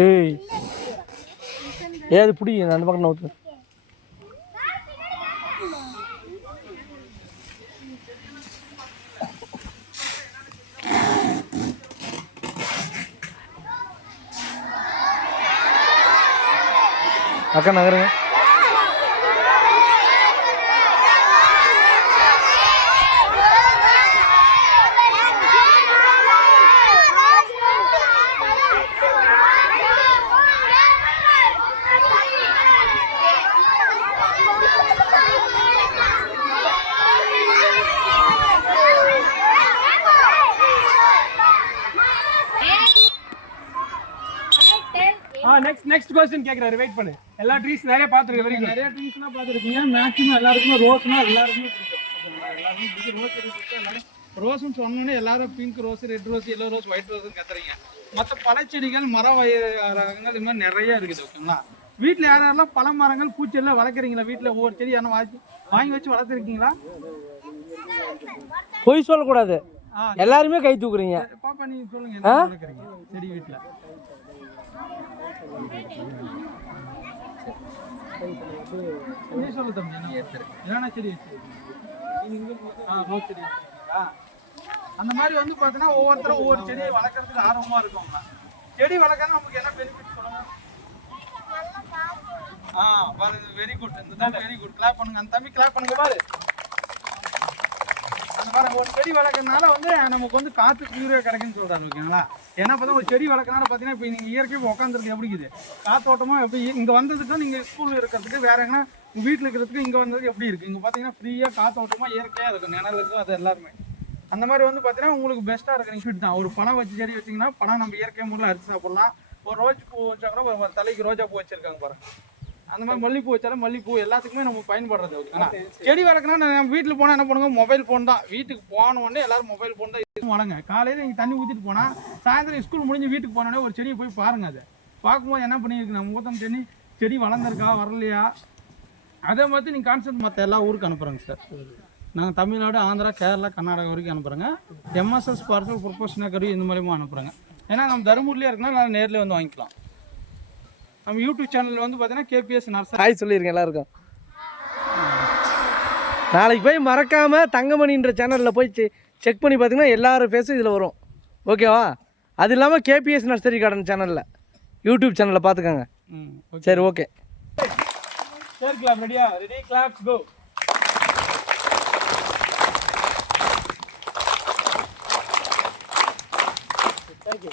ஏய் ஏது பிடி அந்த பக்கம் நோக்கு அக்கா நகருங்க. நெக்ஸ்ட் क्वेश्चन கேக்குறாரு, வெயிட் பண்ணு. எல்லா ட்ரீஸ் நிறைய பாத்துருக்கீங்க, வெரி குட். நிறைய ட்ரீஸ்லாம் பாத்துருக்கீங்க. மேக்ஸिमम எல்லாருக்கும் ரோஸ்னா எல்லாருக்கும் பிடிக்கும். எல்லாருக்கும் பிடிக்கும். ரோஸ் பிடிக்கும். எல்லாரும் ரோஸ்னு சொன்னோனே எல்லாரும் pink rose, red rose, yellow rose, white ரோஸ்னு கத்துறீங்க. மற்ற பழச்செடிகள், மர ரகங்கள் இது மாதிரி நிறைய இருக்குது. ஓகேங்களா? வீட்டில் யாரெல்லாம் பழ மரங்கள் பூச்செல்லாம் வளர்க்குறீங்களா? வீட்டில் ஒவ்வொரு செடி யாரும் வாங்கி வச்சு வளர்த்துருக்கீங்களா? பொய் சொல்லக்கூடாது, எல்லாருமே கை தூக்குறீங்க. பாப்பா நீங்க சொல்லுங்க, என்ன வளர்க்குறீங்க செடி வீட்டில்? சொல்லு தம்பி, என்னென்ன செடி செடி அந்த மாதிரி வந்து பார்த்தீங்கன்னா ஒவ்வொருத்தரும் ஒவ்வொரு செடியை வளர்க்குறதுக்கு ஆர்வமாக இருக்கும்ங்க. செடி வளர்க்கறது நமக்கு என்ன பெனிஃபிட் சொல்லுங்க? Very good. இந்த தான் வெரி குட். கிளாப் பண்ணுங்க. அந்த தம்பி கிளாப் பண்ணுங்க பாரு. அந்த மாதிரி ஒரு செடி வளர்க்கறதுனால வந்து நமக்கு வந்து காற்று கிளியராக கிடைக்குன்னு சொல்கிறாங்க. ஓகேங்களா? ஏன்னா பார்த்தா ஒரு செடி வளர்க்கறதுனால பார்த்தீங்கன்னா இப்போ நீங்கள் இயற்கையாக உட்காந்துருக்கு எப்படி இருக்குது, காத்தோட்டமாக எப்படி இங்கே வந்ததுக்கு நீங்கள் ஸ்கூலில் இருக்கிறதுக்கு வேற எங்கன்னா உங்கள் வீட்டில் இருக்கிறதுக்கு இங்கே வந்ததுக்கு எப்படி இருக்குது? இங்கே பார்த்தீங்கன்னா ஃப்ரீயாக காத்தோட்டமாக இயற்கையாக இருக்கும், நிழல் இருக்கும், அது எல்லாருமே அந்த மாதிரி வந்து பார்த்தீங்கன்னா உங்களுக்கு பெஸ்ட்டாக இருக்கிற இன்ஸ்டியூட் தான். ஒரு பழம் வச்சு செடி வச்சிங்கன்னா பழம் நம்ம இயற்கை முறையில் அரிசி சாப்பிட்லாம். ஒரு ரோஜ் பூ வச்சா கூட ஒரு தலைக்கு ரோஜா பூ வச்சுருக்காங்க பாருங்க. அந்த மாதிரி மல்லிப்பூ வச்சாலும் மல்லிப்பூ எல்லாத்துக்குமே நம்ம பயன்படுறது. ஓகேங்களா? செடி வளர்க்கணும்னா நம்ம வீட்டில் போனால் என்ன பண்ணுங்க, மொபைல் ஃபோன் தான். வீட்டுக்கு போன உடனே எல்லாரும் மொபைல் ஃபோன் தான் இது வளங்க. காலையில் நீங்கள் தண்ணி ஊற்றிட்டு போனால் சாயந்தரம் ஸ்கூல் முடிஞ்சு வீட்டுக்கு போனோடனே ஒரு செடியை போய் பாருங்கள். அதை பார்க்கும்போது என்ன பண்ணியிருக்கு, நம்ம ஊத்தம் செடி வளர்ந்துருக்கா வரலையா, அதை மாதிரி நீங்கள் கான்செப்ட் மற்ற எல்லா ஊருக்கு அனுப்புகிறோங்க சார். நாங்கள் தமிழ்நாடு, ஆந்திரா, கேரளா, கர்நாடகா வரைக்கும் அனுப்புகிறோங்க. எம்எஸ்எஸ் பார்சல் ப்ரொபோஷனல் கருவி இந்த மாதிரியும் அனுப்புகிறோங்க. ஏன்னா நம்ம தருமபுரியிலே இருக்குன்னா நான் நேரில் வந்து வாங்கிக்கலாம். நம்ம யூடியூப் சேனலில் வந்து பார்த்தீங்கன்னா கேபிஎஸ் நர்சரி. ஹாய் சொல்லியிருக்கேன் எல்லாருக்கும். நாளைக்கு போய் மறக்காமல் தங்கமணின்ற சேனலில் போய் செக் பண்ணி பார்த்தீங்கன்னா எல்லாரும் ஃபேஸும் இதில் வரும். ஓகேவா? அது இல்லாமல் கேபிஎஸ் நர்சரி கார்டன் சேனலில் யூடியூப் சேனலில் பார்த்துக்கோங்க. சரி, ஓகே. சரி, கிளாப் ரெடியா? Ready, claps, go. Thank you.